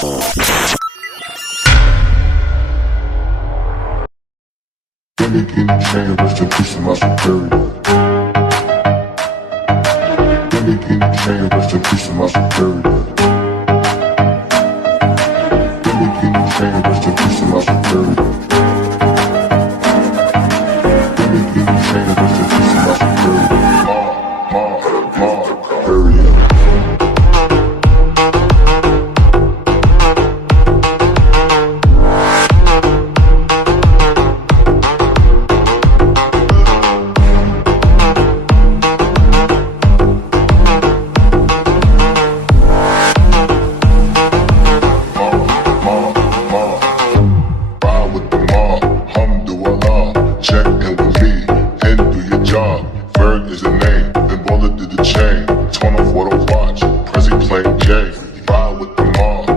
Chain, rest in peace to my superior. Chain, rest in peace to my superior. Chain, rest in peace to my superior. Chain, rest in peace to my superior. Check in with me and do your job. Bird is the name, then bullet did the chain. Torn off what I watch, Prezi playing J.